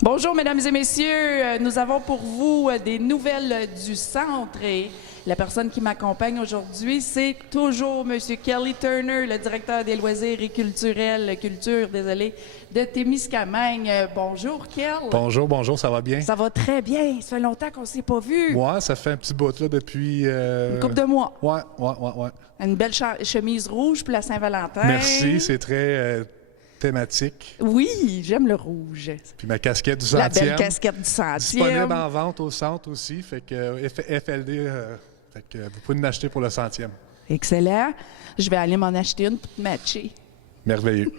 Bonjour, mesdames et messieurs. Nous avons pour vous des nouvelles du centre et la personne qui m'accompagne aujourd'hui, c'est toujours M. Kelly Turner, le directeur des loisirs et culture, de Témiscamingue. Bonjour, Kel. Bonjour, ça va bien? Ça va très bien. Ça fait longtemps qu'on ne s'est pas vu. Ouais, ça fait un petit bout là depuis... Une couple de mois. Ouais. Une belle chemise rouge pour la Saint-Valentin. Merci, c'est très thématique. Oui, j'aime le rouge. Puis ma casquette du La centième. belle casquette du centième. Disponible en vente au centre aussi, fait que FLD, fait que vous pouvez en acheter pour le centième. Excellent. Je vais aller m'en acheter une pour te matcher. Merveilleux.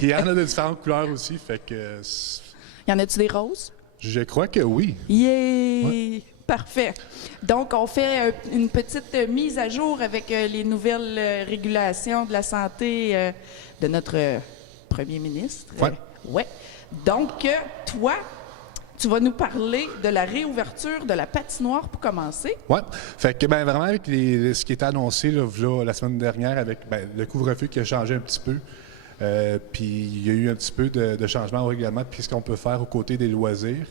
Il y en a de différentes couleurs aussi, fait que... Y en a-tu des roses? Je crois que oui. Yeah! Ouais. Parfait. Donc, on fait une petite mise à jour avec les nouvelles régulations de la santé de notre premier ministre. Ouais. Ouais. Donc, toi, tu vas nous parler de la réouverture de la patinoire pour commencer. Oui. Fait que, vraiment, avec ce qui était annoncé là, la semaine dernière, avec le couvre-feu qui a changé un petit peu, puis il y a eu un petit peu de changement au règlement, puis ce qu'on peut faire aux côtés des loisirs.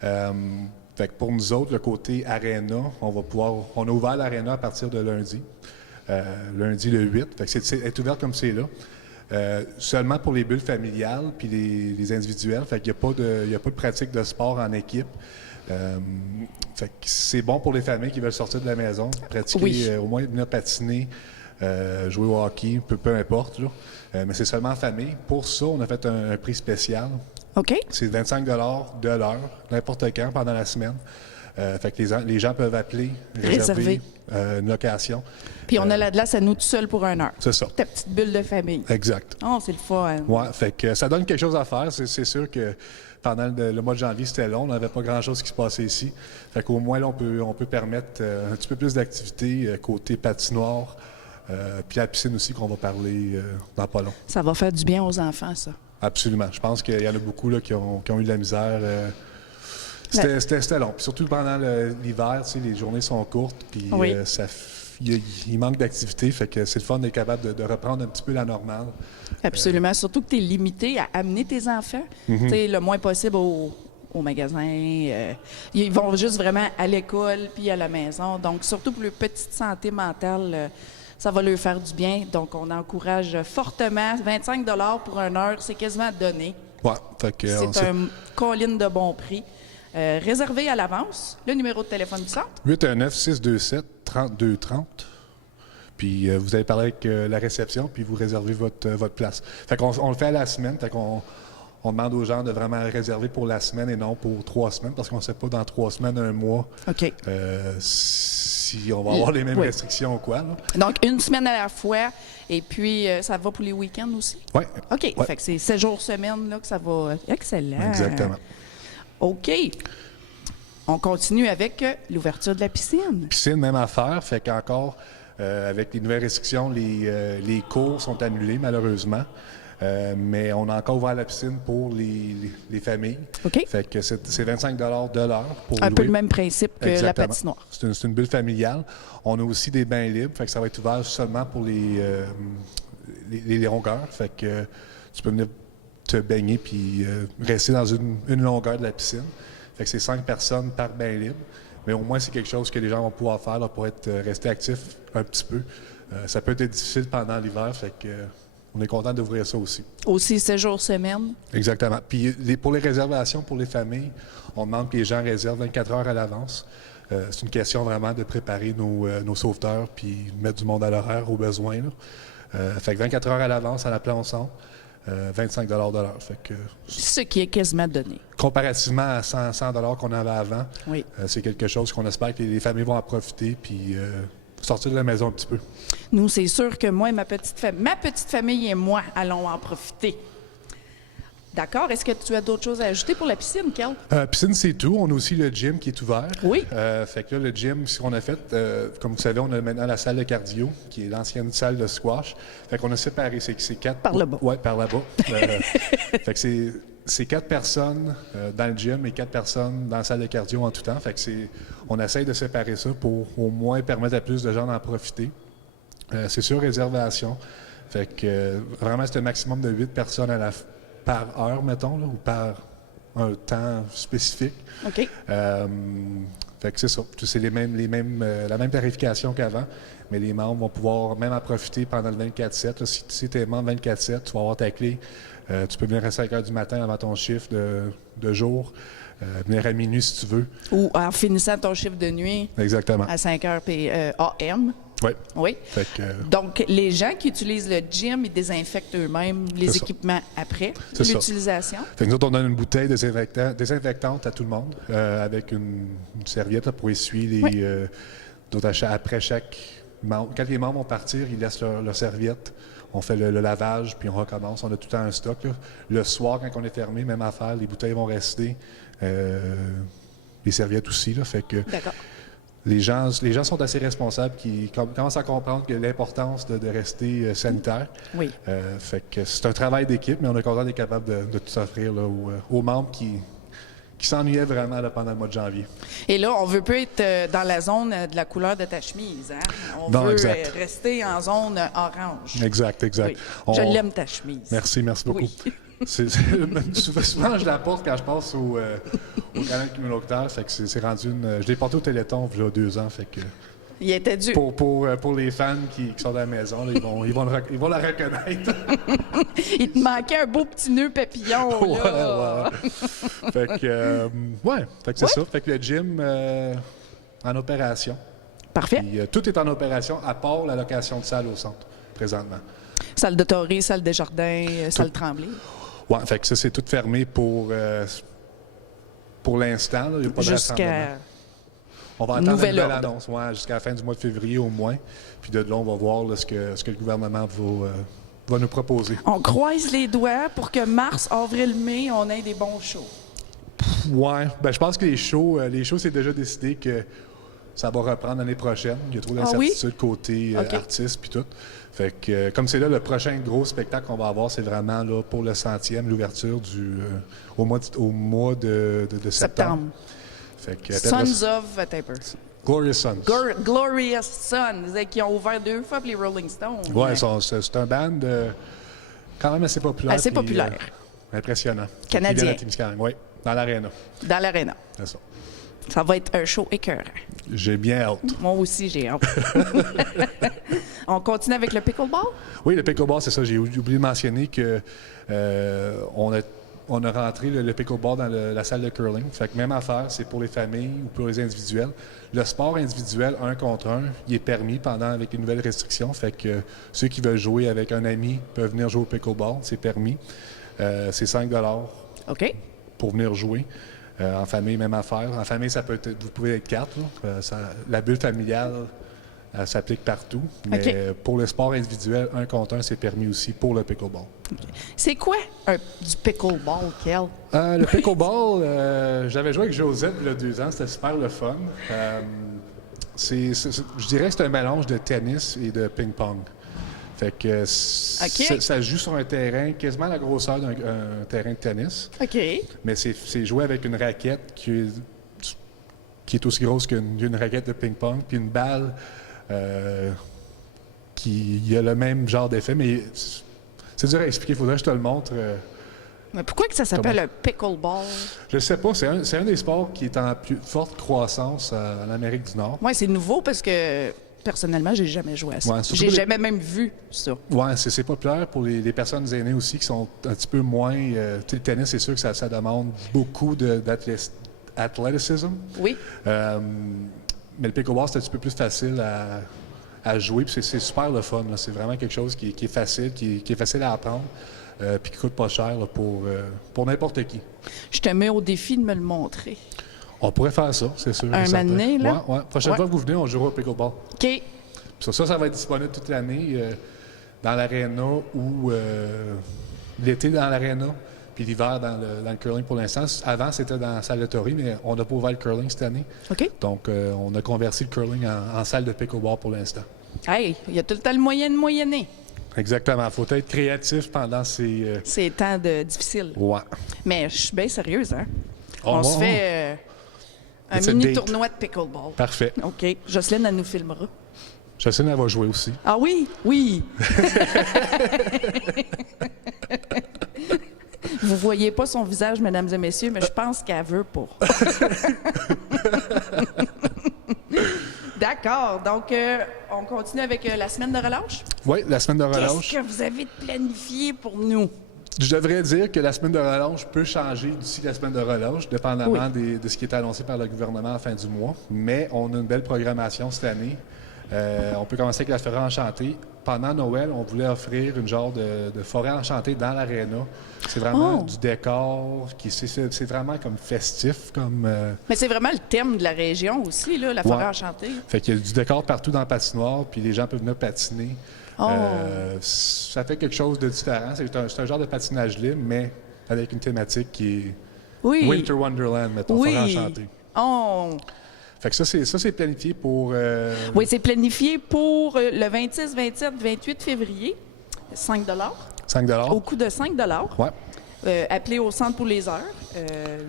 Fait que pour nous autres, le côté Arena, on a ouvert l'Arena à partir de lundi. Lundi le 8. Fait que c'est est ouvert comme c'est là. Seulement pour les bulles familiales puis les individuels. Fait qu'il n'y a pas de pratique de sport en équipe. Fait que c'est bon pour les familles qui veulent sortir de la maison, pratiquer, Oui. au moins venir patiner, jouer au hockey, peu importe. Là. Mais c'est seulement en famille. Pour ça, on a fait un prix spécial. OK. C'est 25 de l'heure, n'importe quand, pendant la semaine. Fait que les gens peuvent appeler, réserver une location. Puis on a la glace à nous tout seuls pour 1 heure. C'est ça. Ta petite bulle de famille. Exact. Oh, c'est le fun. Ouais, fait que ça donne quelque chose à faire. C'est sûr que pendant le mois de janvier, c'était long. On n'avait pas grand-chose qui se passait ici. Fait qu'au moins, là, on peut permettre un petit peu plus d'activité côté patinoire. Puis la piscine aussi, qu'on va parler dans pas long. Ça va faire du bien aux enfants, ça. Absolument. Je pense qu'il y en a beaucoup là, qui ont eu de la misère. C'était long. Puis surtout pendant l'hiver, tu sais, les journées sont courtes, puis Oui. il manque d'activité, fait que c'est le fun d'être capable de reprendre un petit peu la normale. Absolument. Surtout que tu es limité à amener tes enfants, tu sais, le moins possible au magasin. Ils vont juste vraiment à l'école puis à la maison. Donc, surtout pour leur petite santé mentale, ça va leur faire du bien. Donc, on encourage fortement. 25 pour 1 heure, c'est quasiment donné. Ouais, fait que C'est un colline de bon prix. Réservé à l'avance. Le numéro de téléphone du centre. 819-627-3230. Puis vous allez parler avec la réception, puis vous réservez votre place. Fait qu'on on le fait à la semaine, fait qu'on demande aux gens de vraiment réserver pour la semaine et non pour 3 semaines, parce qu'on ne sait pas dans 3 semaines, 1 mois, OK. si on va avoir les mêmes restrictions ou quoi. Là. Donc, 1 semaine à la fois. Et puis, ça va pour les week-ends aussi? Oui. OK. Ouais. Fait que c'est 7 jours semaine là, que ça va. Excellent. Exactement. OK. On continue avec l'ouverture de la piscine. Piscine, même affaire. Fait qu'encore, avec les nouvelles restrictions, les cours sont annulés, malheureusement. Mais on a encore ouvert la piscine pour les familles. OK. Fait que c'est 25 de l'heure pour Un peu louer. le même principe que la Exactement. patinoire. C'est une bulle familiale. On a aussi des bains libres, fait que ça va être ouvert seulement pour les longueurs. Fait que tu peux venir te baigner puis rester dans une longueur de la piscine. Fait que c'est 5 personnes par bain libre. Mais au moins, c'est quelque chose que les gens vont pouvoir faire là, pour rester actifs un petit peu. Ça peut être difficile pendant l'hiver, fait que on est content d'ouvrir ça aussi. Aussi 7 jours semaine. Exactement. Puis pour les réservations pour les familles, on demande que les gens réservent 24 heures à l'avance. C'est une question vraiment de préparer nos sauveteurs puis mettre du monde à l'horaire au besoin. Là. Fait que 24 heures à l'avance à la plan centre, 25 de l'heure. Fait que, Ce qui est quasiment donné. comparativement à 100 qu'on avait avant, Oui. c'est quelque chose qu'on espère que les familles vont en profiter puis sortir de la maison un petit peu. Nous, c'est sûr que moi et ma petite famille et moi allons en profiter. D'accord. Est-ce que tu as d'autres choses à ajouter pour la piscine, Kel? Piscine, c'est tout. On a aussi le gym qui est ouvert. Oui. Fait que là, le gym, ce qu'on a fait, comme vous savez, on a maintenant la salle de cardio, qui est l'ancienne salle de squash. Fait qu'on a séparé ces 4... Par là-bas. Oui, par là-bas. Fait que c'est 4 personnes dans le gym et 4 personnes dans la salle de cardio en tout temps. Fait que on essaye de séparer ça pour au moins permettre à plus de gens d'en profiter. C'est sur réservation. Fait que vraiment, c'est un maximum de 8 personnes par heure, mettons, là, ou par un temps spécifique. OK. Fait que c'est ça. C'est la même tarification qu'avant, mais les membres vont pouvoir même en profiter pendant le 24/7. Là. Si tu es membre 24/7, tu vas avoir ta clé. Tu peux venir à 5 heures du matin avant ton chiffre de jour. Venir à minuit si tu veux. Ou en finissant ton chiffre de nuit Exactement. à 5 heures AM. Oui. Oui. Fait que, Donc, les gens qui utilisent le gym, ils désinfectent eux-mêmes les C'est ça. équipements après C'est ça. l'utilisation. Fait que nous autres, on donne une bouteille désinfectante à tout le monde avec une serviette là, pour essuyer les. D'autres après chaque membre. Quand les membres vont partir, ils laissent leur serviette. On fait le lavage, puis on recommence. On a tout le temps un stock. Là. Le soir, quand on est fermé, même affaire, les bouteilles vont rester. Les serviettes aussi. Là, fait que D'accord. les gens sont assez responsables, qui commencent à comprendre que l'importance de rester sanitaire. Oui. Fait que c'est un travail d'équipe, mais on est content d'être capable de tout offrir là, aux membres qui s'ennuyaient vraiment là, pendant le mois de janvier. Et là, on veut pas être dans la zone de la couleur de ta chemise. Hein? On Non, veut exact. Rester en zone orange. Exact. Oui. Je l'aime, ta chemise. Merci beaucoup. Oui. Souvent, je la porte quand je passe au canal communautaire. Fait que c'est rendu une. Je l'ai porté au Téléthon il y a 2 ans. Fait que Il était dû. pour les fans qui sont dans la maison, là, ils vont la reconnaître. Il te manquait un beau petit nœud papillon. Là. Ouais. Fait que c'est ça. Fait que le gym en opération. Parfait. Puis, tout est en opération à part la location de salle au centre présentement. Salle de Torrey, salle de Jardin, salle Tremblay. Ouais, fait que ça, c'est tout fermé pour l'instant. Il n'y a pas de rassemblement. Jusqu'à On va attendre nouvel une nouvelle ordre. annonce jusqu'à la fin du mois de février au moins. Puis de là, on va voir là, ce que le gouvernement va nous proposer. On croise les doigts pour que mars, avril, mai, on ait des bons shows. Ouais, ben je pense que les shows, c'est déjà décidé que ça va reprendre l'année prochaine. Il y a trop d'incertitudes côté artistes puis tout. Fait que comme c'est là le prochain gros spectacle qu'on va avoir, c'est vraiment là pour le 100e, l'ouverture au mois de septembre. Fait que, Sons of Taper. Glorious Sons. Glorious Sons, qui ont ouvert 2 fois pour les Rolling Stones. Ouais, c'est un band quand même assez populaire. Assez populaire. Impressionnant. Canadien. Oui, dans l'aréna. Dans l'aréna. C'est ça. Ça va être un show écœurant. J'ai bien hâte. Moi aussi, j'ai hâte. On continue avec le pickleball? Oui, le pickleball, c'est ça. J'ai oublié de mentionner que on a rentré le pickleball dans la salle de curling. Fait que même affaire, c'est pour les familles ou pour les individuels. Le sport individuel, 1 contre 1, il est permis avec les nouvelles restrictions. Fait que ceux qui veulent jouer avec un ami peuvent venir jouer au pickleball. C'est permis. C'est 5 $ OK. pour venir jouer. En famille, même affaire. En famille, vous pouvez être 4. La bulle familiale, elle s'applique partout. Mais pour le sport individuel, 1 contre 1, c'est permis aussi pour le pickleball. Okay. C'est quoi du pickleball, Kel? Le pickleball, j'avais joué avec Josette il y a 2 ans. C'était super le fun. Je dirais que c'est un mélange de tennis et de ping-pong. Fait que ça joue sur un terrain quasiment la grosseur d'un terrain de tennis. OK. Mais c'est joué avec une raquette qui est aussi grosse qu'une raquette de ping-pong, puis une balle qui a le même genre d'effet, mais c'est dur à expliquer. Il faudrait que je te le montre. Mais pourquoi que ça s'appelle un pickleball? Je ne sais pas. C'est un des sports qui est en plus forte croissance en Amérique du Nord. Oui, c'est nouveau parce que personnellement, j'ai jamais joué à ça. Ouais, j'ai jamais même vu ça. Oui, c'est populaire pour les personnes aînées aussi qui sont un petit peu moins... le tennis, c'est sûr que ça demande beaucoup d'athlétisme. Oui. Mais le pickleball, c'est un petit peu plus facile à jouer. Puis c'est super le fun. C'est vraiment quelque chose qui est facile, qui est facile à apprendre. Puis qui coûte pas cher là, pour n'importe qui. Je te mets au défi de me le montrer. On pourrait faire ça, c'est sûr. Un moment donné, là? Ouais. Prochaine fois que vous venez, on jouera au pickleball. OK. Puis ça va être disponible toute l'année dans l'aréna ou l'été dans l'aréna, puis l'hiver dans le curling pour l'instant. Avant, c'était dans la salle de Torrey, mais on n'a pas ouvert le curling cette année. OK. Donc, on a converti le curling en salle de pickleball pour l'instant. Hey, il y a tout le temps le moyen de moyenner. Exactement. Il faut être créatif pendant ces temps difficiles. Ouais. Mais je suis bien sérieuse, hein? Oh, on se fait un mini-tournoi de pickleball. Parfait. OK. Jocelyne, elle nous filmera. Jocelyne, elle va jouer aussi. Ah oui? Oui. Vous voyez pas son visage, mesdames et messieurs, mais je pense qu'elle veut pas. D'accord. Donc, on continue avec la semaine de relâche. Oui, la semaine de relâche. Qu'est-ce que vous avez planifié pour nous? Je devrais dire que la semaine de relâche peut changer d'ici la semaine de relâche, dépendamment de ce qui est annoncé par le gouvernement à la fin du mois. Mais on a une belle programmation cette année. On peut commencer avec la forêt enchantée. Pendant Noël, on voulait offrir une genre de forêt enchantée dans l'aréna. C'est vraiment du décor, c'est vraiment comme festif. Mais c'est vraiment le thème de la région aussi, là, la forêt enchantée. Fait qu'il y a du décor partout dans la patinoire, puis les gens peuvent venir patiner. Ça fait quelque chose de différent. C'est un genre de patinage libre, mais avec une thématique qui est Winter Wonderland, mettons, forêt enchantée. Fait que ça, c'est planifié pour... Oui, c'est planifié pour le 26, 27, 28 février. 5 5 au coût de 5 Ouais. Appelez au Centre pour les heures,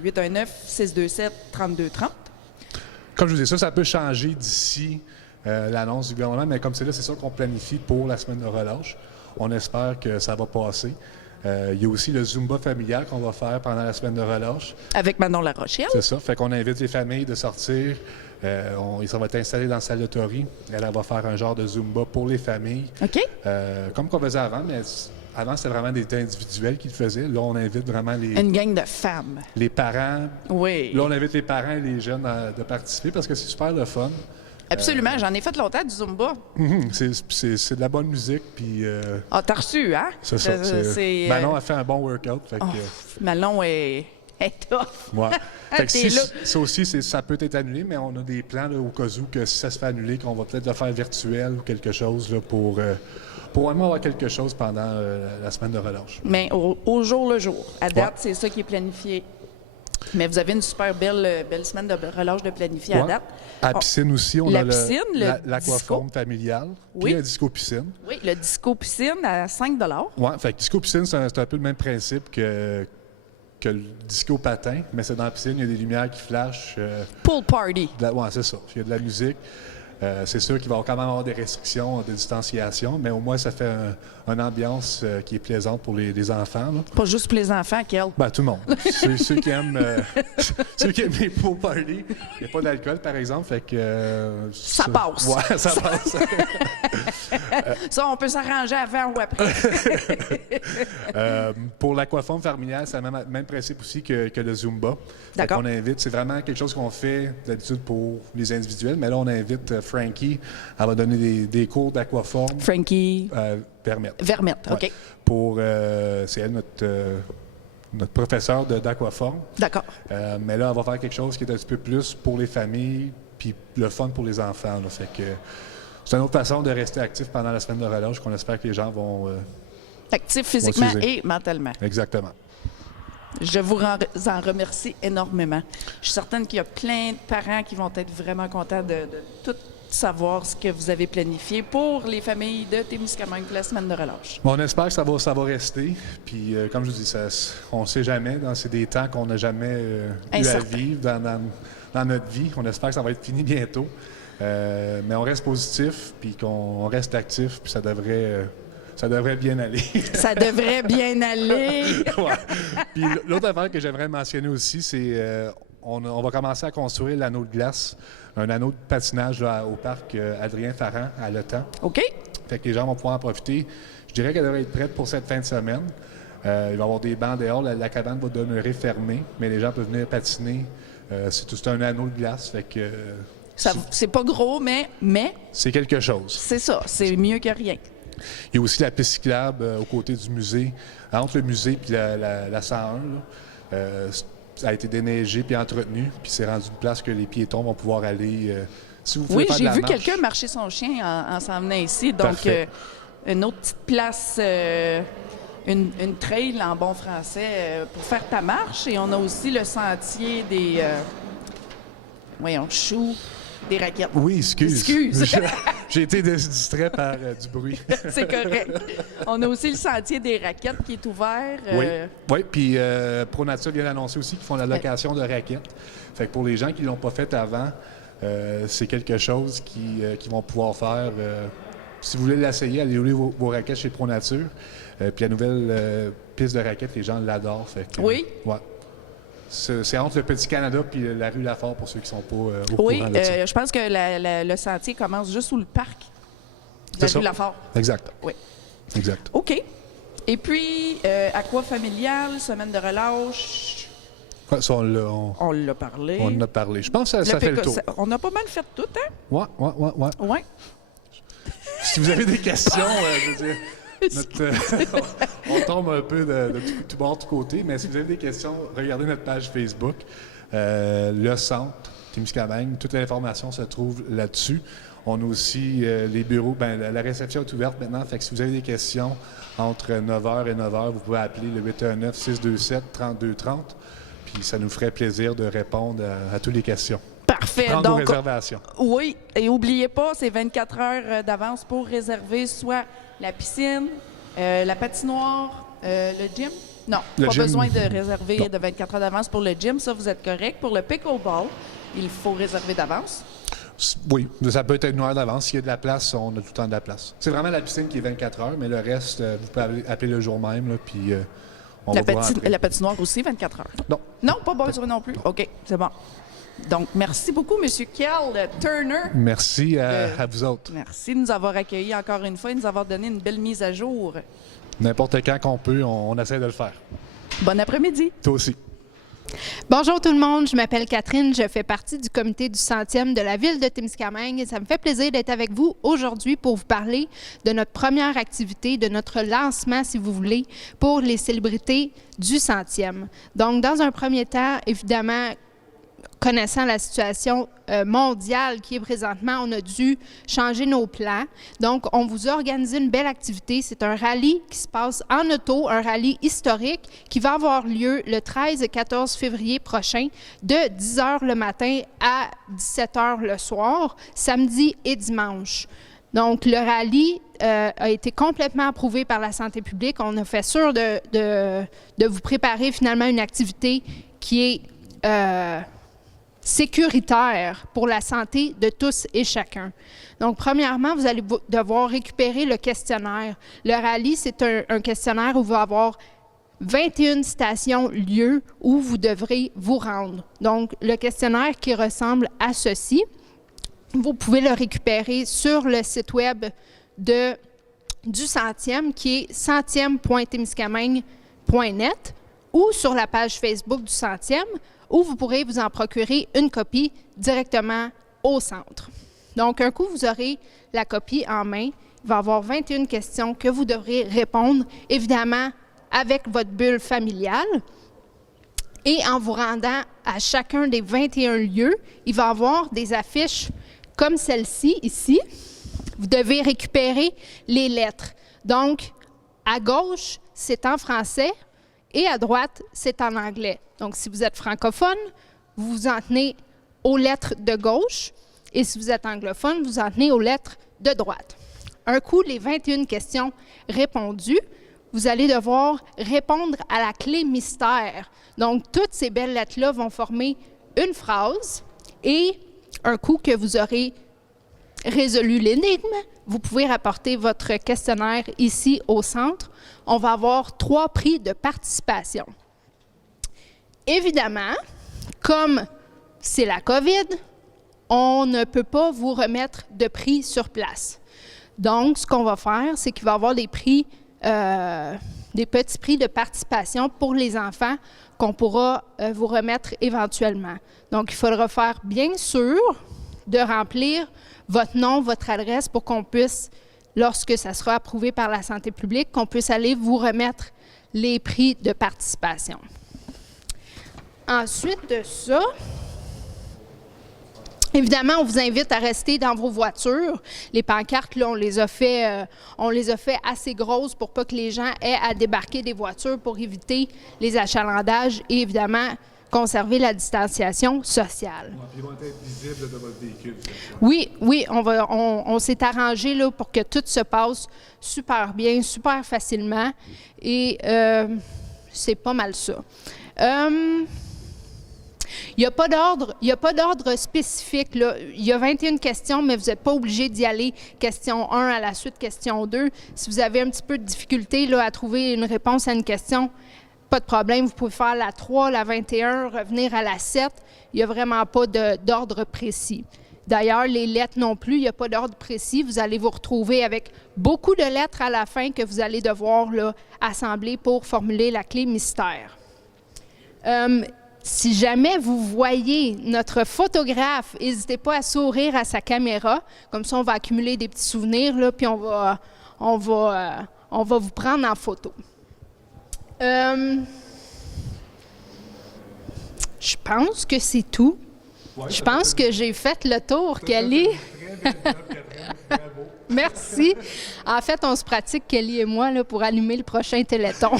819-627-3230. Comme je vous dis, ça peut changer d'ici l'annonce du gouvernement, mais comme c'est là, c'est ça qu'on planifie pour la semaine de relâche. On espère que ça va passer. Il y a aussi le Zumba familial qu'on va faire pendant la semaine de relâche. Avec Manon La Rochelle. C'est ça. Fait qu'on invite les familles de sortir. Ça va être installé dans la salle de Tori. Elle va faire un genre de Zumba pour les familles. OK. Comme qu'on faisait avant, mais avant, c'était vraiment des individuels qui le faisaient. Là, on invite vraiment une gang de femmes. Les parents. Oui. Là, on invite les parents et les jeunes de participer parce que c'est super le fun. Absolument. J'en ai fait longtemps du Zumba. C'est de la bonne musique. Puis, t'as reçu, hein? C'est ça. Manon a fait un bon workout. Fait que, Manon est tough. Ouais. Fait que ça aussi, ça peut être annulé, mais on a des plans là, au cas où que si ça se fait annuler, qu'on va peut-être le faire virtuel ou quelque chose là, pour vraiment avoir quelque chose pendant la semaine de relâche. Mais au jour le jour. À date, c'est ça qui est planifié. Mais vous avez une super belle semaine de relâche de planifier à date. À la piscine aussi, on a l'aquaforme familiale, puis un disco piscine. Oui, le disco piscine à 5 Oui, fait que disco piscine, c'est un peu le même principe que le disco patin, mais c'est dans la piscine, il y a des lumières qui flashent. Pool party. Oui, c'est ça. Il y a de la musique. C'est sûr qu'il va quand même avoir des restrictions de distanciation, mais au moins, ça fait une ambiance qui est plaisante pour les enfants. Là. Pas juste pour les enfants, Kel. Ben, tout le monde. ceux qui aiment les pool parties. Il n'y a pas d'alcool, par exemple, fait que... ça passe. Ouais, ça passe. Ça, on peut s'arranger avant ou après. Pour l'aquaforme familiale, c'est le même principe aussi que le Zumba. D'accord. On invite, c'est vraiment quelque chose qu'on fait d'habitude pour les individuels, mais là, on invite Frankie. Elle va donner des cours d'aquaforme. Frankie? Vermette. Vermette, OK. C'est elle, notre professeur d'aquaforme. D'accord. Mais là, elle va faire quelque chose qui est un petit peu plus pour les familles, puis le fun pour les enfants. Là. Fait que c'est une autre façon de rester actif pendant la semaine de relâche qu'on espère que les gens vont... actifs physiquement et mentalement. Exactement. Je vous en remercie énormément. Je suis certaine qu'il y a plein de parents qui vont être vraiment contents de tout savoir ce que vous avez planifié pour les familles de Témiscamingue pour la semaine de relâche. On espère que ça va rester. Puis, comme je vous dis, on ne sait jamais. C'est des temps qu'on n'a jamais eu à vivre dans notre vie. On espère que ça va être fini bientôt. Mais on reste positif, puis qu'on reste actif, puis ça devrait bien aller. Ça devrait bien aller! Ouais. Puis l'autre affaire que j'aimerais mentionner aussi, c'est on va commencer à construire l'anneau de glace, un anneau de patinage là, au parc Adrien Farrand à Le Temps. OK. Fait que les gens vont pouvoir en profiter. Je dirais qu'elle devrait être prête pour cette fin de semaine. Il va y avoir des bancs dehors. La cabane va demeurer fermée, mais les gens peuvent venir patiner. C'est un anneau de glace. Fait que... c'est pas gros, mais... C'est quelque chose. C'est ça. C'est mieux que rien. Il y a aussi la piste cyclable aux côtés du musée, entre le musée et la 101. Ça a été déneigé puis entretenu, puis c'est rendu une place que les piétons vont pouvoir aller. Si vous pouvez faire de la marche. Oui, j'ai vu quelqu'un marcher son chien en s'en venant ici. Donc, une autre petite place, une trail en bon français pour faire ta marche. Et on a aussi le sentier des... des raquettes. Oui, excuse. J'ai été distrait par du bruit. C'est correct. On a aussi le sentier des raquettes qui est ouvert. Oui, puis ProNature vient d'annoncer aussi qu'ils font la location de raquettes. Fait que pour les gens qui ne l'ont pas fait avant, c'est quelque chose qu'ils vont pouvoir faire si vous voulez l'essayer, allez louer vos raquettes chez Pro Nature. Puis la nouvelle piste de raquettes, les gens l'adorent. Oui. Ouais. C'est entre le Petit Canada puis la rue Lafort pour ceux qui ne sont pas au oui, courant là-dessus. Je pense que le sentier commence juste sous le parc de la rue Lafort. Exact. Oui. Exact. OK. Et puis, Aqua Familial, semaine de relâche. Ouais, ça, on l'a parlé. On en a parlé. Je pense que ça fait le tour. On a pas mal fait tout, hein? Ouais. Ouais. Si vous avez des questions, je veux dire, on tombe un peu de tout bord, de tout côté, mais si vous avez des questions, regardez notre page Facebook, le centre Témiscamingue. Toute l'information se trouve là-dessus. On a aussi les bureaux. La réception est ouverte maintenant, fait que si vous avez des questions entre 9h et 9h, vous pouvez appeler le 819-627-3230. Puis ça nous ferait plaisir de répondre à toutes les questions. Parfait. Prendre vos réservations. Oui, et n'oubliez pas, c'est 24 heures d'avance pour réserver soit la piscine, la patinoire, le gym. Non, pas besoin de réserver de 24 heures d'avance pour le gym. Ça, vous êtes correct. Pour le pickleball, il faut réserver d'avance. Oui, ça peut être une heure d'avance. S'il y a de la place, on a tout le temps de la place. C'est vraiment la piscine qui est 24 heures, mais le reste, vous pouvez appeler le jour même, là, puis on va vous rentrer. La patinoire aussi, 24 heures? Non. Non, pas besoin non plus? OK, c'est bon. Donc, merci beaucoup, M. Kjell Turner. Merci à vous autres. Merci de nous avoir accueillis encore une fois et de nous avoir donné une belle mise à jour. N'importe quand qu'on peut, on essaie de le faire. Bon après-midi. Toi aussi. Bonjour tout le monde, je m'appelle Catherine, je fais partie du comité du 100e de la ville de Témiscamingue et ça me fait plaisir d'être avec vous aujourd'hui pour vous parler de notre première activité, de notre lancement, si vous voulez, pour les célébrités du 100e. Donc, dans un premier temps, évidemment, connaissant la situation mondiale qui est présentement, on a dû changer nos plans. Donc, on vous a organisé une belle activité. C'est un rallye qui se passe en auto, un rallye historique qui va avoir lieu le 13 et 14 février prochain de 10 h le matin à 17 h le soir, samedi et dimanche. Donc, le rallye a été complètement approuvé par la santé publique. On a fait sûr de vous préparer finalement une activité qui est sécuritaire pour la santé de tous et chacun. Donc, premièrement, vous allez devoir récupérer le questionnaire. Le rallye, c'est un questionnaire où il va y avoir 21 stations-lieux où vous devrez vous rendre. Donc, le questionnaire qui ressemble à ceci, vous pouvez le récupérer sur le site web du 100e, qui est centième.témiscamingue.net, ou sur la page Facebook du 100e, où vous pourrez vous en procurer une copie directement au centre. Donc, un coup, vous aurez la copie en main. Il va y avoir 21 questions que vous devrez répondre, évidemment, avec votre bulle familiale. Et en vous rendant à chacun des 21 lieux, il va y avoir des affiches comme celle-ci, ici. Vous devez récupérer les lettres. Donc, à gauche, c'est en français et à droite, c'est en anglais. Donc, si vous êtes francophone, vous vous en tenez aux lettres de gauche et si vous êtes anglophone, vous en tenez aux lettres de droite. Un coup, les 21 questions répondues, vous allez devoir répondre à la clé mystère. Donc, toutes ces belles lettres-là vont former une phrase et un coup que vous aurez résolu l'énigme, vous pouvez rapporter votre questionnaire ici au centre. On va avoir 3 prix de participation. Évidemment, comme c'est la COVID, on ne peut pas vous remettre de prix sur place. Donc, ce qu'on va faire, c'est qu'il va y avoir des prix, des petits prix de participation pour les enfants qu'on pourra vous remettre éventuellement. Donc, il faudra faire bien sûr de remplir votre nom, votre adresse pour qu'on puisse, lorsque ça sera approuvé par la santé publique, qu'on puisse aller vous remettre les prix de participation. Ensuite de ça, évidemment, on vous invite à rester dans vos voitures. Les pancartes, là, on les a fait assez grosses pour pas que les gens aient à débarquer des voitures pour éviter les achalandages et évidemment conserver la distanciation sociale. Ils vont être visibles de votre véhicule. Oui, on s'est arrangé là, pour que tout se passe super bien, super facilement et c'est pas mal ça. Il Il n'y a pas d'ordre spécifique, là. Il y a 21 questions, mais vous n'êtes pas obligé d'y aller question 1 à la suite question 2. Si vous avez un petit peu de difficulté là, à trouver une réponse à une question, pas de problème, vous pouvez faire la 3, la 21, revenir à la 7. Il n'y a vraiment pas d'ordre précis. D'ailleurs, les lettres non plus, il n'y a pas d'ordre précis. Vous allez vous retrouver avec beaucoup de lettres à la fin que vous allez devoir là, assembler pour formuler la clé mystère. Si jamais vous voyez notre photographe, n'hésitez pas à sourire à sa caméra. Comme ça, on va accumuler des petits souvenirs, là, puis on va vous prendre en photo. Je pense que c'est tout. Je pense que j'ai fait le tour, Kelly. Merci. En fait, on se pratique, Kelly et moi, là, pour allumer le prochain Téléthon.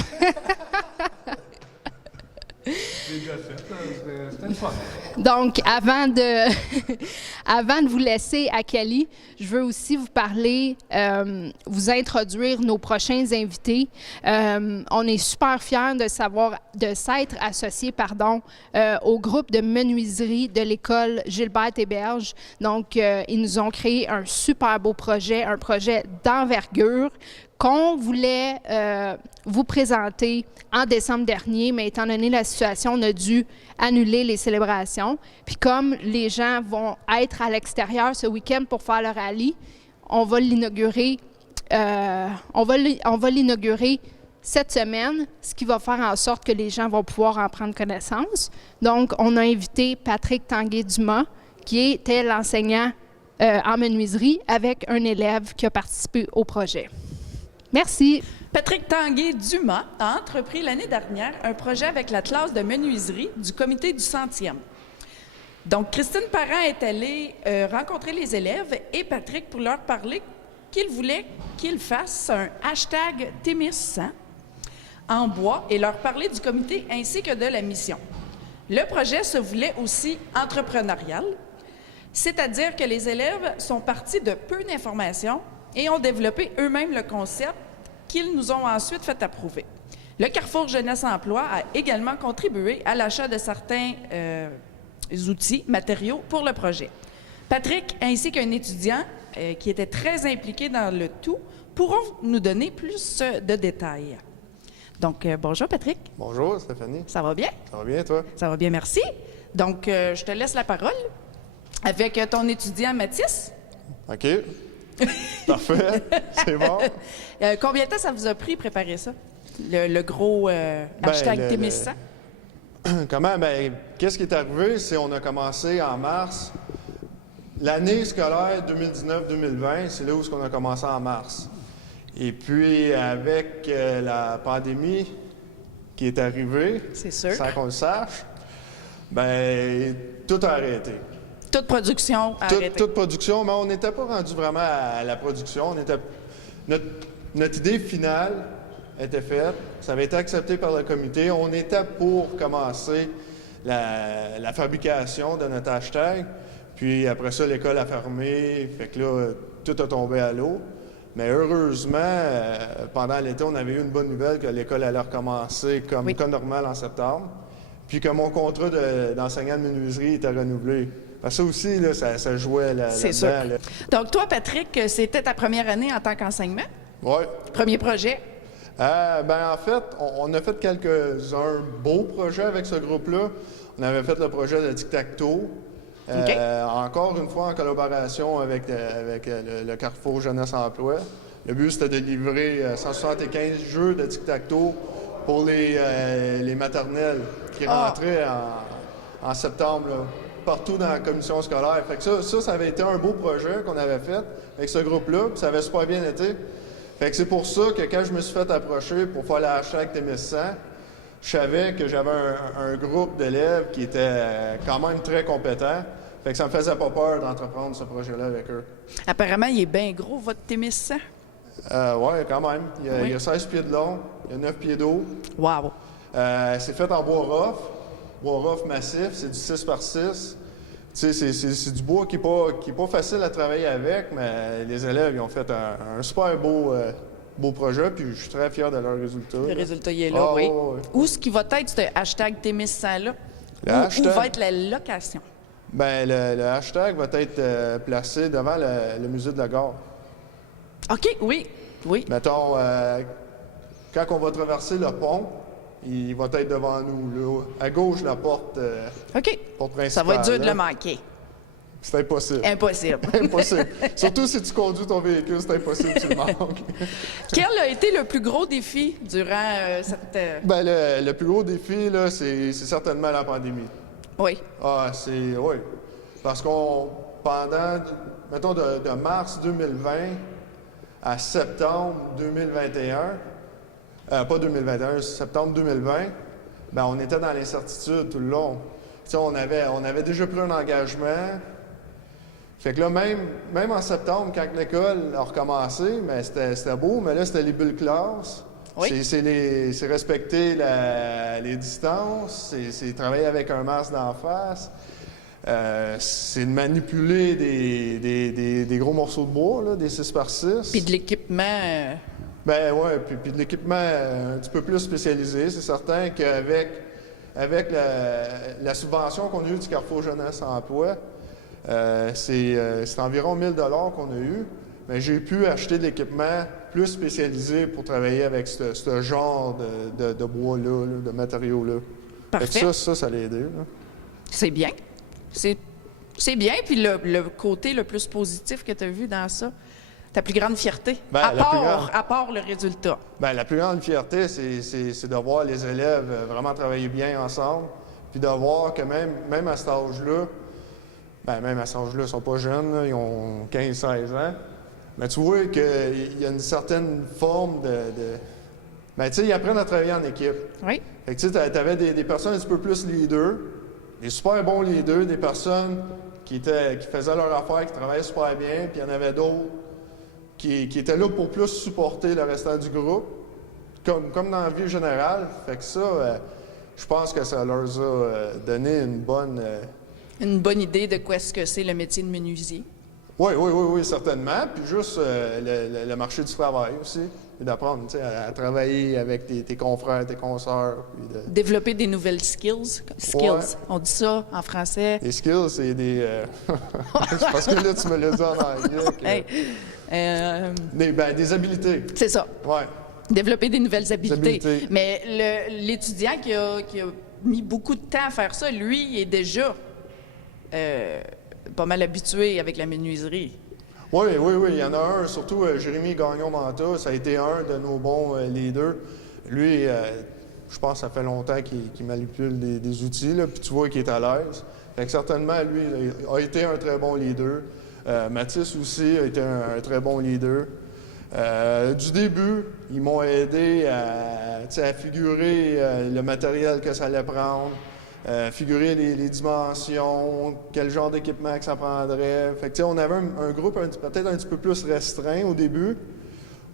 Donc, avant de vous laisser à Kelly, je veux aussi vous parler, vous introduire nos prochains invités. On est super fiers de s'être associés, au groupe de menuiserie de l'école Gilbert Héberge. Donc, ils nous ont créé un super beau projet, un projet d'envergure qu'on voulait vous présenter en décembre dernier, mais étant donné la situation, on a dû annuler les célébrations. Puis comme les gens vont être à l'extérieur ce week-end pour faire le rallye, on va l'inaugurer cette semaine, ce qui va faire en sorte que les gens vont pouvoir en prendre connaissance. Donc, on a invité Patrick Tanguay-Dumas, qui était l'enseignant en menuiserie, avec un élève qui a participé au projet. Merci. Patrick Tanguay-Dumas a entrepris l'année dernière un projet avec la classe de menuiserie du comité du 100e. Donc, Christine Parent est allée rencontrer les élèves et Patrick pour leur parler qu'il voulait qu'ils fassent un hashtag Témis100 en bois et leur parler du comité ainsi que de la mission. Le projet se voulait aussi entrepreneurial, c'est-à-dire que les élèves sont partis de peu d'informations et ont développé eux-mêmes le concept qu'ils nous ont ensuite fait approuver. Le Carrefour Jeunesse Emploi a également contribué à l'achat de certains outils, matériaux pour le projet. Patrick, ainsi qu'un étudiant qui était très impliqué dans le tout, pourront nous donner plus de détails. Donc, bonjour Patrick. Bonjour Stéphanie. Ça va bien? Ça va bien, toi? Ça va bien, merci. Donc, je te laisse la parole avec ton étudiant Mathis. OK. Parfait. C'est bon. Combien de temps ça vous a pris préparer ça? Le gros hashtag Témis100? Comment? Bien, qu'est-ce qui est arrivé? C'est qu'on a commencé en mars. L'année scolaire 2019-2020, c'est là où on a commencé en mars. Et puis, avec la pandémie qui est arrivée, c'est sûr, sans qu'on le sache, bien, tout a arrêté. Toute production arrêtée. Toute production, mais on n'était pas rendu vraiment à la production. Notre idée finale était faite. Ça avait été accepté par le comité. On était pour commencer la fabrication de notre hashtag. Puis après ça, l'école a fermé. Fait que là, tout a tombé à l'eau. Mais heureusement, pendant l'été, on avait eu une bonne nouvelle que l'école allait recommencer comme normal en septembre. Puis que mon contrat d'enseignant de menuiserie était renouvelé. Parce que ça aussi, là, ça jouait là-dedans. C'est sûr. Là. Donc, toi, Patrick, c'était ta première année en tant qu'enseignement? Oui. Premier projet? En fait, on a fait quelques-uns beaux projets avec ce groupe-là. On avait fait le projet de tic-tac-toe. Encore une fois, en collaboration avec le Carrefour Jeunesse Emploi. Le but, c'était de livrer 175 jeux de tic-tac-toe pour les maternelles qui rentraient en septembre, là, partout dans la commission scolaire. Fait que ça avait été un beau projet qu'on avait fait avec ce groupe-là, puis ça avait super bien été. Fait que c'est pour ça que quand je me suis fait approcher pour faire le hashtag Témis100, je savais que j'avais un groupe d'élèves qui était quand même très compétent. Fait que ça me faisait pas peur d'entreprendre ce projet-là avec eux. Apparemment, il est bien gros, votre Témis100. Oui, quand même. Il y a 16 pieds de long, il y a 9 pieds d'eau. Wow! C'est fait en bois rough massif, c'est du 6 par 6. Tu sais, c'est du bois qui est pas facile à travailler avec, mais les élèves ils ont fait un super beau projet, puis je suis très fier de leur résultat. Le résultat, il est là, oui. Où est-ce qu'il va être, ce hashtag Témis100-là? Où va être la location? Ben, le hashtag va être placé devant le musée de la gare. OK, oui. Mettons, quand on va traverser le pont, il va être devant nous, là, à gauche de la porte, OK. porte principale. Ça va être dur de là. le manquer. C'est impossible. Impossible. Impossible. Surtout si tu conduis ton véhicule, c'est impossible que tu le manques. Quel a été le plus gros défi durant cette... Ben, le plus gros défi, là, c'est certainement la pandémie. Oui. Oui. Parce pendant, mettons, de mars 2020 à septembre 2021, pas 2021, septembre 2020, ben, on était dans l'incertitude tout le long. Tu sais, on avait déjà pris un engagement. Fait que là, même en septembre, quand l'école a recommencé, ben, c'était beau, mais là, c'était les bulles classes. Oui. C'est respecter les distances, c'est travailler avec un masque d'en face, c'est de manipuler des gros morceaux de bois, là, des 6x6. Puis de l'équipement... Ben ouais, puis de l'équipement un petit peu plus spécialisé. C'est certain qu'avec la subvention qu'on a eue du Carrefour Jeunesse Emploi, c'est environ 1 000 qu'on a eu. Mais j'ai pu acheter de l'équipement plus spécialisé pour travailler avec ce genre de bois-là, de matériaux-là. Parfait. Ça l'a aidé. Là. C'est bien. C'est bien. Puis le côté le plus positif que tu as vu dans ça, ta plus grande fierté, Ben, à part le résultat. Bien, la plus grande fierté, c'est de voir les élèves vraiment travailler bien ensemble, puis de voir que même à cet âge-là, même à cet âge-là, ils ne sont pas jeunes, là, ils ont 15-16 ans, mais tu vois qu'il y a une certaine forme ben, tu sais, ils apprennent à travailler en équipe. Oui. Fait que tu sais, t'avais des personnes un petit peu plus leaders, des super bons leaders, des personnes qui faisaient leur affaire, qui travaillaient super bien, puis il y en avait d'autres qui étaient là pour plus supporter le restant du groupe, comme dans la vie générale. Fait que ça, je pense que ça leur a donné une bonne idée de quoi est-ce que c'est le métier de menuisier. Oui, certainement. Puis juste le marché du travail aussi. Et d'apprendre à travailler avec tes confrères, tes consoeurs. Développer des nouvelles skills. Ouais. On dit ça en français. Les skills, c'est des... c'est parce que là, tu me l'as dit en anglais. Des habiletés. C'est ça. Ouais. Développer des nouvelles habiletés. Mais l'étudiant qui a mis beaucoup de temps à faire ça, lui, il est déjà pas mal habitué avec la menuiserie. Oui, il y en a un, surtout Jérémy Gagnon-Manta, ça a été un de nos bons leaders. Lui, je pense que ça fait longtemps qu'il manipule des outils, là, puis tu vois qu'il est à l'aise. Fait que certainement, lui, a été un très bon leader. Mathis aussi a été un très bon leader. Du début, ils m'ont aidé à figurer le matériel que ça allait prendre. Figurer les dimensions, quel genre d'équipement que ça prendrait. Fait que, on avait un groupe peut-être un petit peu plus restreint au début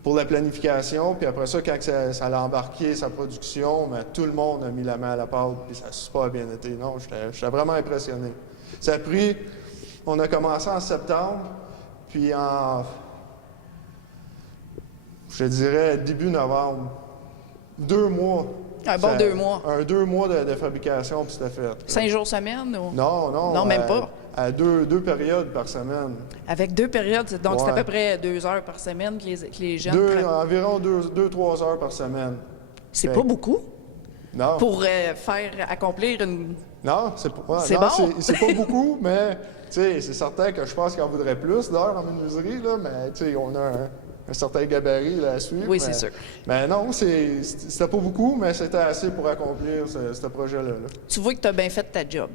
pour la planification, puis après ça, quand ça a embarqué sa production, tout le monde a mis la main à la pâte, puis ça a super bien été. Non, j'étais vraiment impressionné. Ça a pris... On a commencé en septembre, puis je dirais début novembre, 2 mois. Un bon 2 mois. 2 mois de fabrication, puis c'était fait. 5 jours semaine? Ou... Non. Non, même pas. À 2 périodes par semaine. Avec 2 périodes, donc Ouais. c'est à peu près 2 heures par semaine que les jeunes Environ 2-3 heures par semaine. C'est Fait- pas beaucoup Non, pour faire accomplir une... non, c'est pas, C'est non, bon. c'est pas beaucoup, mais c'est certain que je pense qu'il en voudrait plus d'heures en menuiserie, là, mais on a un certain gabarit là, à suivre. Oui, mais- c'est sûr. Mais non, c'était pas beaucoup, mais c'était assez pour accomplir ce projet-là. Là. Tu vois que tu as bien fait ta job.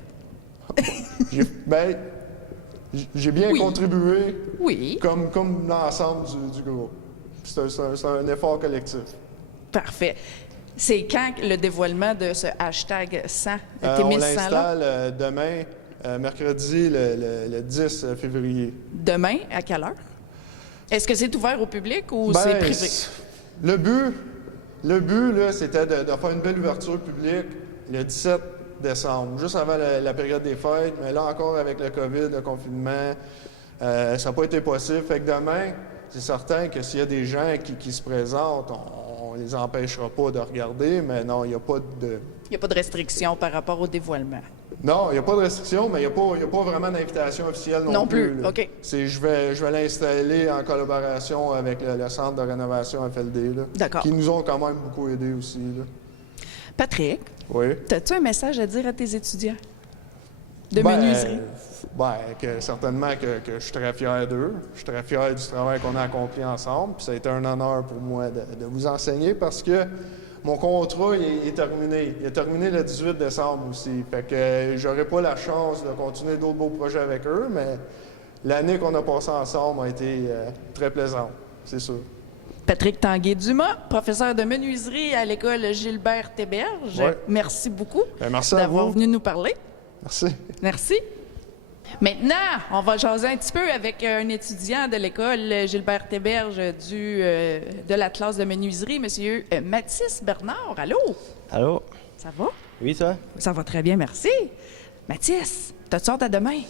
J'ai bien Oui. contribué Oui. comme l'ensemble du groupe. C'est un effort collectif. Parfait. C'est quand le dévoilement de ce hashtag 100, On 1100 là? l'installe demain, mercredi, le 10 février. Demain, à quelle heure? Est-ce que c'est ouvert au public ou Ben, c'est privé? Le but là, c'était de faire une belle ouverture publique le 17 décembre, juste avant la période des fêtes, mais là encore avec le COVID, le confinement, ça n'a pas été possible. Fait que demain, c'est certain que s'il y a des gens qui se présentent, on les empêchera pas de regarder, mais non, il n'y a pas de... Il n'y a pas de restriction par rapport au dévoilement. Non, il n'y a pas de restriction, mais il n'y a pas vraiment d'invitation officielle non plus. Là. OK. Je vais l'installer en collaboration avec le centre de rénovation FLD, là, D'accord. qui nous ont quand même beaucoup aidés aussi. Là. Patrick, Oui. as-tu un message à dire à tes étudiants de menuiserie? Certainement que je suis très fier d'eux. Je suis très fier du travail qu'on a accompli ensemble. Puis ça a été un honneur pour moi de vous enseigner parce que mon contrat est terminé. Il est terminé le 18 décembre aussi. Fait que j'aurai pas la chance de continuer d'autres beaux projets avec eux, mais l'année qu'on a passée ensemble a été très plaisante, c'est sûr. Patrick Tanguay-Dumas, professeur de menuiserie à l'école Gilbert Théberge. Ouais. Merci beaucoup Merci à d'avoir vous. venu nous parler. Merci. Merci. Maintenant, on va jaser un petit peu avec un étudiant de l'école Gilbert Théberge de la classe de menuiserie, monsieur Mathis Bernard. Allô? Allô? Ça va? Oui, toi? Ça va très bien, merci. Mathis, t'as-tu hâte à demain?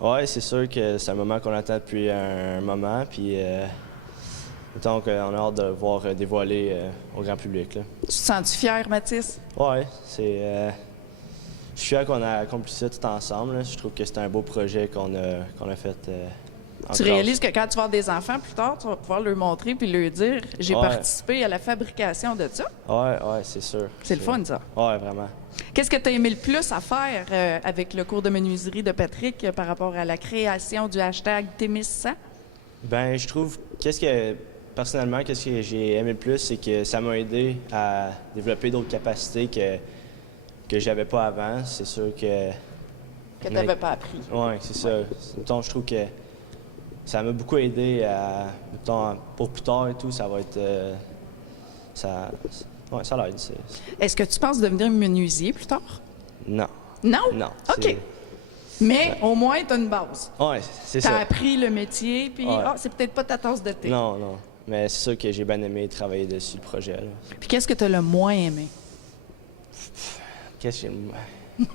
Ouais, c'est sûr que c'est un moment qu'on attend depuis un moment, puis donc on a hâte de voir dévoiler au grand public, là. Tu te sens-tu fier, Mathis? Ouais, c'est... je suis fier qu'on a accompli ça tout ensemble, là. Je trouve que c'est un beau projet qu'on a fait en classe. Tu réalises que quand tu vas avoir des enfants plus tard, tu vas pouvoir leur montrer puis leur dire « J'ai Ouais. participé à la fabrication de ça ». Ouais, c'est sûr. C'est le fun, ça. Ouais, vraiment. Qu'est-ce que tu as aimé le plus à faire avec le cours de menuiserie de Patrick par rapport à la création du hashtag Témis100? Ben, je trouve, personnellement, qu'est-ce que j'ai aimé le plus, c'est que ça m'a aidé à développer d'autres capacités que j'avais pas avant. C'est sûr que... Que tu n'avais pas appris. Oui, c'est ça. Mettons, je trouve que ça m'a beaucoup aidé à... mettons, pour plus tard et tout, ça va être... ça l'aide. Est-ce que tu penses devenir menuisier plus tard? Non. Non? Non. OK. Mais au moins, tu as une base. Oui, c'est Tu as ça. appris le métier, puis Ouais. c'est peut-être pas ta tasse de thé. Non. Mais c'est sûr que j'ai bien aimé travailler dessus, le projet, là. Puis qu'est-ce que tu as le moins aimé? Qu'est-ce que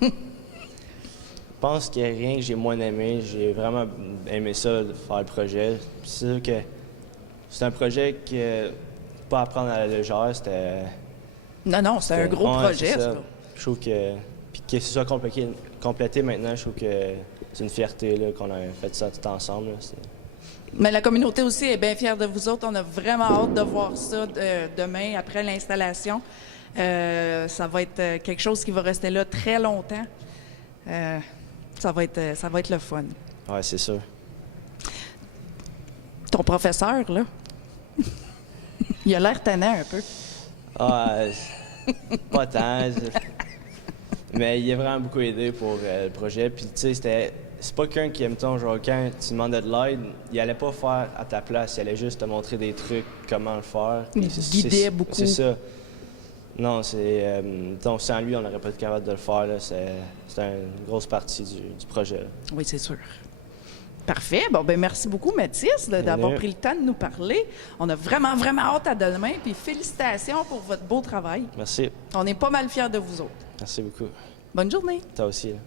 j'ai... Je pense qu'il n'y a rien que j'ai moins aimé. J'ai vraiment aimé ça, de faire le projet. C'est sûr que c'est un projet que pas à prendre à la légère, c'était... Non, c'est un gros Ouais, projet, c'est ça. Je trouve que... Puis que ce soit complété maintenant, je trouve que c'est une fierté là, qu'on a fait ça tout ensemble. Là. Mais la communauté aussi est bien fière de vous autres. On a vraiment hâte de voir ça demain, après l'installation. Ça va être quelque chose qui va rester là très longtemps. Ça va être le fun. Oui, c'est sûr. Ton professeur, là, il a l'air tannant un peu. Ah, pas tant. Mais il a vraiment beaucoup aidé pour le projet. Puis, tu sais, c'est pas quelqu'un qui aime ton genre, quand tu demandais de l'aide, il allait pas faire à ta place. Il allait juste te montrer des trucs, comment le faire. Il guidait beaucoup. C'est ça. Non, c'est... donc, sans lui, on n'aurait pas été capable de le faire. Là. C'est une grosse partie du projet. Là. Oui, c'est sûr. Parfait. Bon, ben merci beaucoup, Mathis, d'avoir pris le temps de nous parler. On a vraiment, vraiment hâte à demain. Puis félicitations pour votre beau travail. Merci. On est pas mal fiers de vous autres. Merci beaucoup. Bonne journée. Toi aussi. Là.